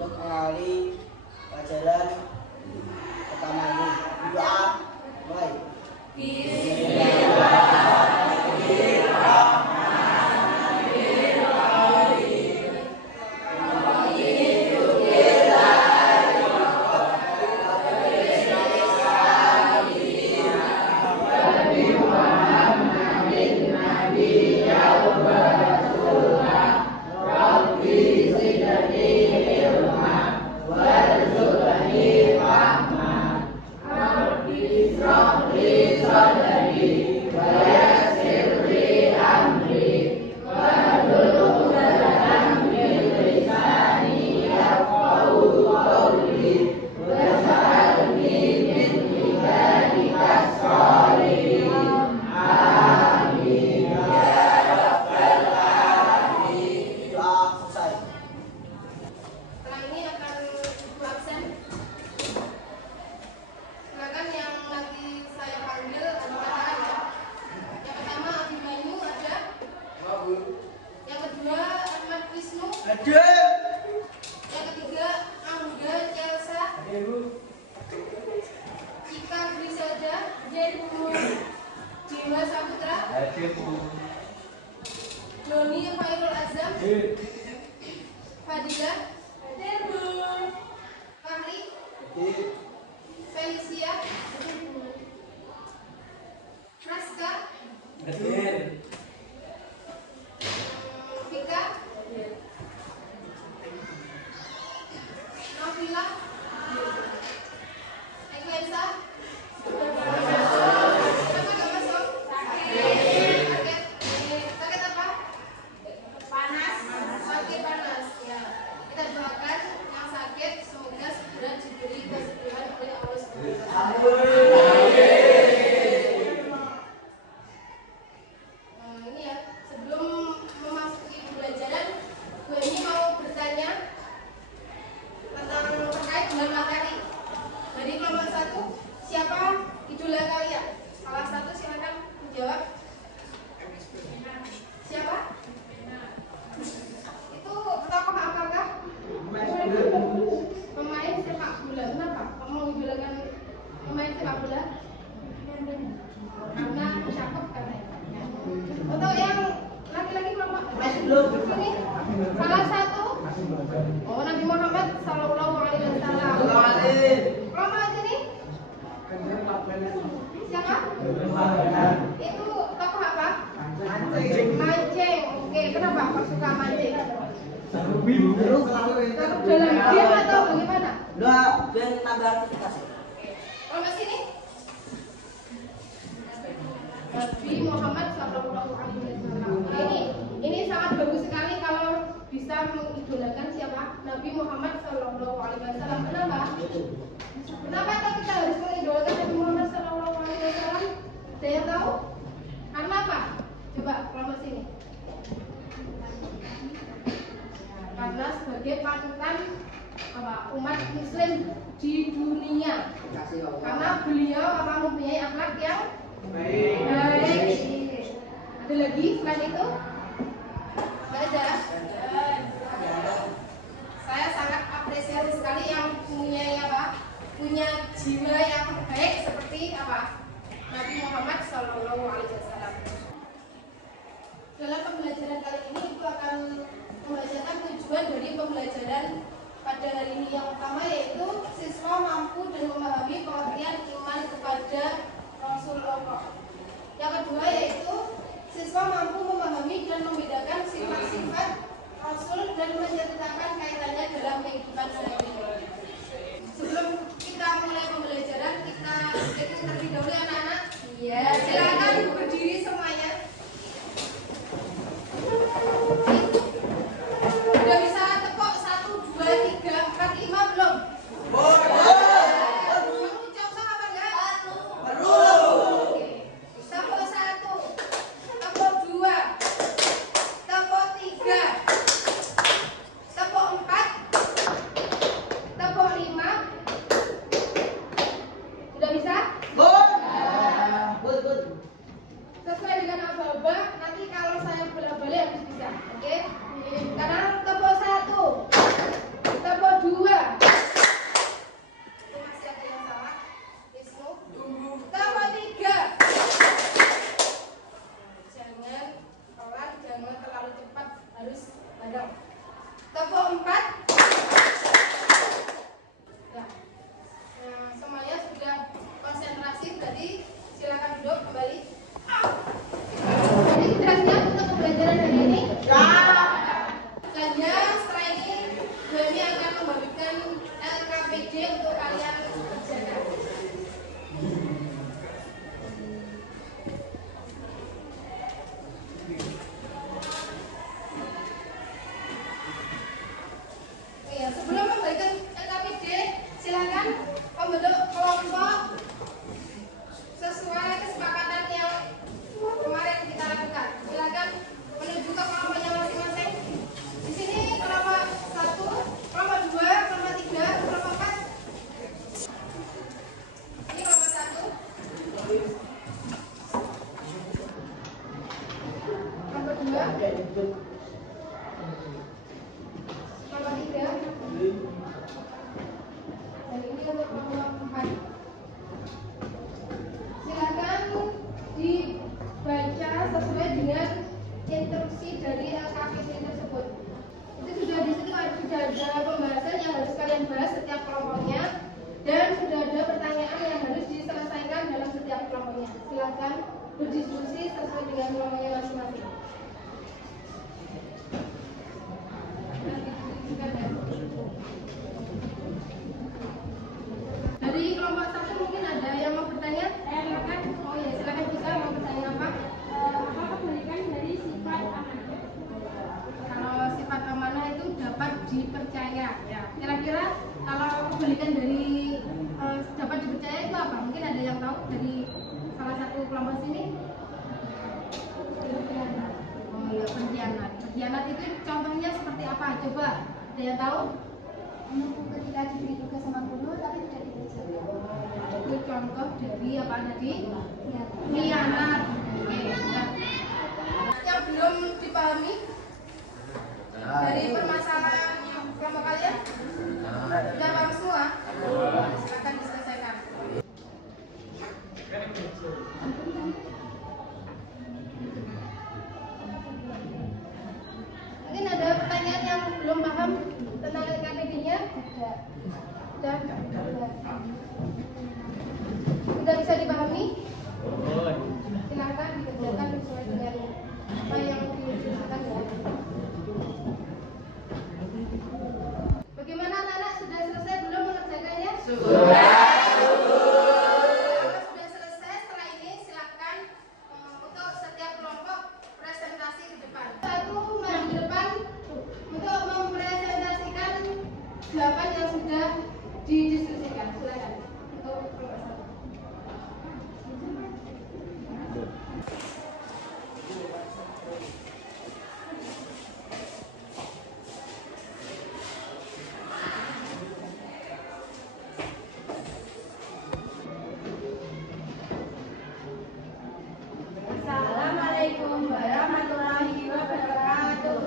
untuk mengalami pelajaran pertama ini. Doa, mulai. Doni Khairul Azam, Fadilah, Fahri, Felicia, Raska, Vika, Nafila, Eklensa. Untuk yang laki-laki kelompok ini salah satu Nabi Muhammad Sallallahu Alaihi Wasallam. Kelompok sini siapa? Itu tokoh apa? Mancing. Oke, kenapa kok suka mancing? Dalam game atau bagaimana? Enggak, dan tambah aktivitas. Kelompok sini Nabi Muhammad Sallallahu Alaihi Wasallam. Ini sangat bagus sekali kalau bisa mengidolakan siapa? Nabi Muhammad Sallallahu Alaihi Wasallam. Kenapa? Kenapa kita harus mengidolakan Nabi Muhammad Sallallahu Alaihi Wasallam? Ada yang tahu? Karena apa? Coba kelompok sini. Karena sebagai panutan umat Muslim di dunia. Karena beliau mempunyai akhlak yang baik. Ada lagi selain itu? Tidak ada. Saya sangat apresiasi sekali yang punya jiwa yang baik seperti Nabi Muhammad Sallallahu Alaihi Wasallam. Dalam pembelajaran kali ini Ibu akan membacakan tujuan dari pembelajaran pada hari ini. Yang pertama yaitu siswa mampu dan memahami pengertian iman kepada Rasulullah. Yang kedua yaitu siswa mampu memahami dan membedakan sifat-sifat Rasul dan menceritakan kaitannya dalam kehidupan sehari-hari. Sebelum kita mulai pembelajaran, kita hitung terlebih dahulu anak-anak. Iya. Silakan berdiri semuanya. Sudah bisa tepuk 1, 2, 3, 4, 5 belum? Tepuk 4, Iya, sebelum memberikan LKPD, silakan membentuk kelompok sesuai kesepakatan yang kemarin kita lakukan. Silakan menuju ke kelompoknya masing-masing. Di sini kelompok 1, kelompok 2, kelompok 3, kelompok 4. Ini kelompok 1. Kelompok 2. Kelompok 3. Dan ini untuk kelompok 4. Silakan dibaca sesuai dengan instruksi dari LKPD tersebut. Itu sudah di situ sudah ada pembahasan yang harus kalian bahas setiap kelompoknya dan sudah ada pertanyaan yang harus diselesaikan dalam setiap kelompoknya. Silakan berdiskusi sesuai dengan kelompoknya masing-masing. Dari kelompok 1 mungkin ada yang mau bertanya? Silakan. Oh ya, silakan bisa mau bertanya apa? Apa kebalikan dari sifat amanah? Kalau sifat amanah itu dapat dipercaya. Ya. Kira-kira kalau kebalikan dari dapat dipercaya itu apa? Mungkin ada yang tahu dari salah satu kelompok sini? Oh ya, pengkhianat. Pengkhianat itu contohnya seperti apa? Coba, ada yang tahu? Ketika diberi tugas sama guru tapi tidak dikerjakan. Itu contoh dari apa tadi? Khianat. Oke, sudah. Yang belum dipahami dari permasalahan kelompok kalian? Sudah paham semua? Silakan diselesaikan. Mungkin ada pertanyaan yang belum paham tentang LKPD-nya? Sudah bisa dipahami? Silakan dikerjakan sesuai dengan apa yang diusulkan ya. Bagaimana anak-anak, sudah selesai belum mengerjakannya? Sudah. Kalau sudah selesai, setelah ini silakan untuk setiap kelompok presentasi ke depan. Satu maju di depan untuk mempresentasikan jawaban yang sudah didiskusikan. Silakan untuk kelompok 1. Assalamualaikum warahmatullahi wabarakatuh.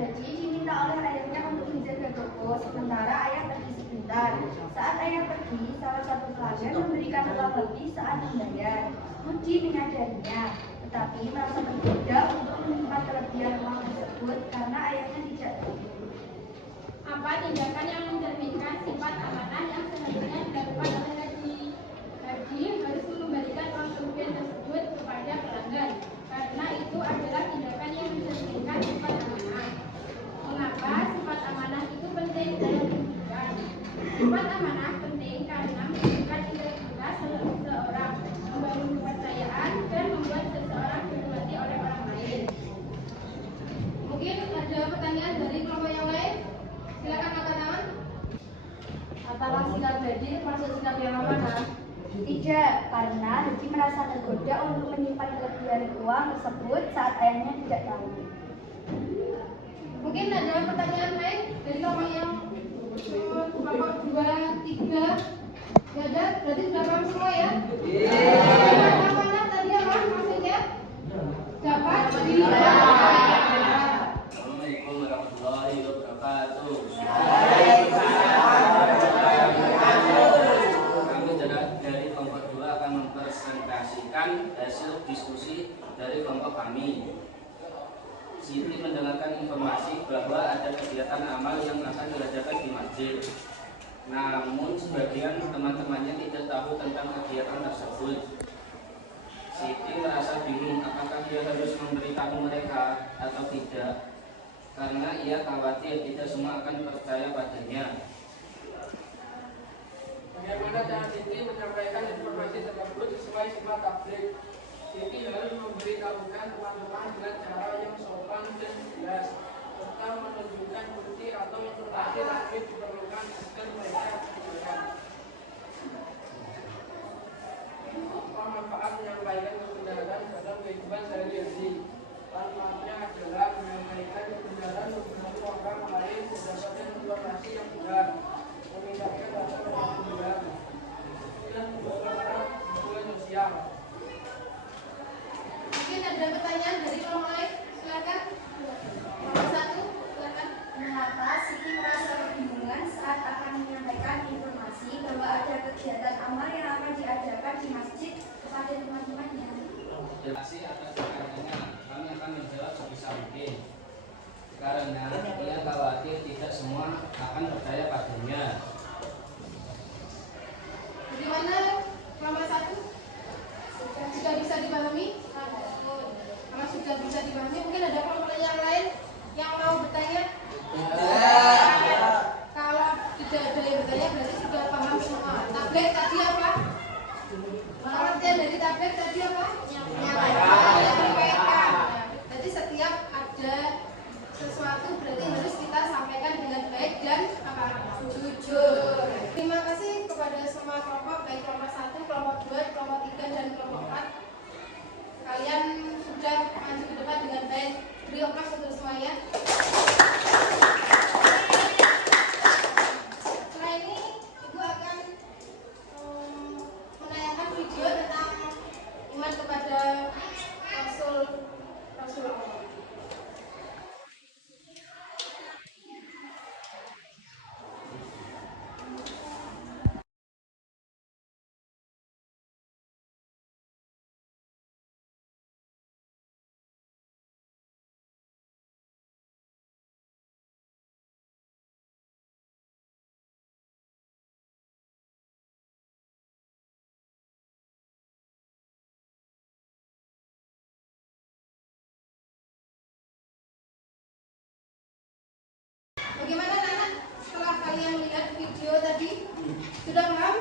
Jadi diminta oleh ayahnya untuk menjaga toko, sementara ayah pergi sebentar. Saat ayah pergi, salah satu pelanggan memberikan uang lebih saat membayar. Budi menyadarinya, tetapi merasa berbeda untuk menyimpan kelebihan uang tersebut karena ayahnya tidak tahu. Apa tindakan yang mencerminkan sifat amanah yang seharusnya dilakukan oleh Haji? Haji harus mengembalikan uang kerugian tersebut kepada pelanggan karena itu adalah tindakan yang mencerminkan sifat amanah. Mengapa sifat amanah itu penting dalam kehidupan? Sifat amanah penting karena menunjukkan integritas seseorang, membangun kepercayaan dan membuat seseorang dihormati oleh orang lain. Mungkin ada pertanyaan dari kelompok yang lain? Silakan angkat tangan. Apakah sikap Haji termasuk sikap yang amanah? Tidak, karena Haji merasa tergoda untuk menyimpan kelebihan uang tersebut saat ayahnya tidak tahu. Mungkin ada pertanyaan lain dari kelompok yang kelompok 2, 3. Ya ada, berarti sudah paham semua ya? Yang mana tadi apa maksudnya? Dapat Assalamualaikum warahmatullahi wabarakatuh. Kami dari kelompok 2 akan mempresentasikan hasil diskusi dari kelompok kami. Siti mendengarkan informasi bahwa ada kegiatan amal yang akan diadakan di masjid. Namun sebagian teman-temannya tidak tahu tentang kegiatan tersebut. Siti merasa bingung apakah dia harus memberitahu mereka atau tidak, karena ia khawatir tidak semua akan percaya padanya. Bagaimana cara Siti menyampaikan informasi memberitahukan teman-teman dengan cara yang sopan dan jelas, serta menunjukkan bukti atau informasi lanjut diperlukan agar mereka percaya. Apa manfaat menyampaikan kebenaran dalam kehidupan sehari-hari? Manfaatnya adalah menyampaikan kebenaran membantu orang lain mendapatkan informasi yang benar, memindahkan rasa kebenaran, dan memperoleh hubungan sosial. Mungkin ada pertanyaan dari kelompok lain, silakan. Nomor 1, silakan. Mengapa Siti merasa kebingungan saat akan menyampaikan informasi bahwa ada kegiatan amal yang akan diadakan di masjid kepada teman-temannya? Terima kasih atas pertanyaannya. Kami akan menjawab sebisa mungkin. Karena ia khawatir tidak semua akan percaya padanya. Bagaimana kelompok 1? Sudah bisa dipahami? Kalau sudah bisa dipahami, mungkin ada kelompok yang lain yang mau bertanya? Kalau tidak ada yang bertanya, berarti sudah paham semua. Tablet tadi apa? Pengertian dari tablet tadi apa? Menyampaikan. Jadi setiap ada sesuatu berarti harus kita sampaikan dengan baik dan apa? Jujur. Terima kasih kepada semua kelompok, baik kelompok 1, kelompok 2, kelompok 3, dan kelompok 4. Kalian sudah maju ke depan dengan baik. Beri ongkos untuk semuanya. Setelah ini, Ibu akan menayangkan video tentang iman kepada Rasulullah. Bagaimana anak-anak setelah kalian melihat video tadi? Sudah paham?